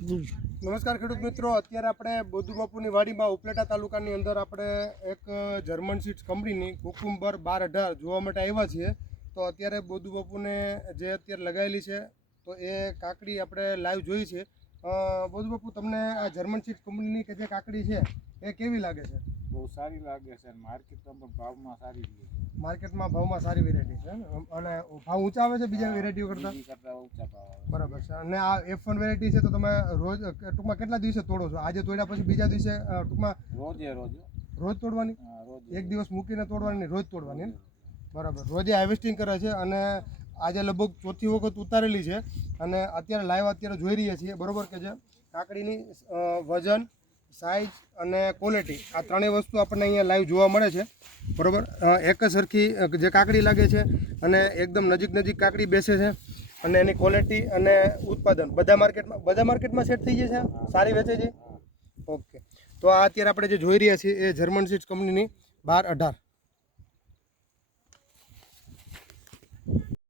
નમસ્કાર ખેડૂત મિત્રો, અત્યારે આપણે બોધુ બાપુની વાડીમાં ઉપલેટા તાલુકાની અંદર આપણે એક જર્મન સીડ્સ કંપનીની કુકુંબર 12-18 જોવા માટે આવ્યા છીએ. તો અત્યારે બોધુ બાપુને જે અત્યારે લગાવેલી છે તો એ કાકડી આપણે લાઈવ જોઈ છે. બોધુ બાપુ, તમને આ જર્મન સીડ્સ કંપનીની કે જે કાકડી છે એ કેવી લાગે છે? બહુ સારી લાગે છે. માર્કેટમાં પણ ભાવમાં સારી છે. માર્કેટમાં ભાવમાં સારી વેરાયટી છે અને ભાવ ઊંચા આવે છે બીજા વેરાયટીઓ કરતાં? ઊંચા ભાવ આવે. બરાબર છે. અને આ F1 વેરાયટી છે તો તમે રોજ ટૂંકમાં કેટલા દિવસે તોડો છો? આજે તોડ્યા પછી બીજા દિવસે ટૂંકમાં રોજ તોડવાની? એક દિવસ મૂકીને તોડવાની, રોજ તોડવાની? બરાબર. રોજે હાર્વેસ્ટિંગ કરે છે અને આજે લગભગ ચોથી વખત ઉતારેલી છે અને અત્યારે લાઈવ અત્યારે જોઈ રહ્યા છીએ. બરાબર કે જે કાકડીની વજન, સાઇઝ અને ક્વોલિટી, આ ત્રણેય વસ્તુ આપણને અહીંયા લાઈવ જોવા મળે છે. બરાબર. એક જ સરખી જે કાકડી લાગે છે અને એકદમ નજીક કાકડી બેસે છે અને એની ક્વોલિટી અને ઉત્પાદન બધા માર્કેટમાં સેટ થઈ જાય છે, સારી વેચે છે. ઓકે, તો આ અત્યારે આપણે જે જોઈ રહ્યા છીએ એ જર્મન સીડ્સ કંપનીની 12-18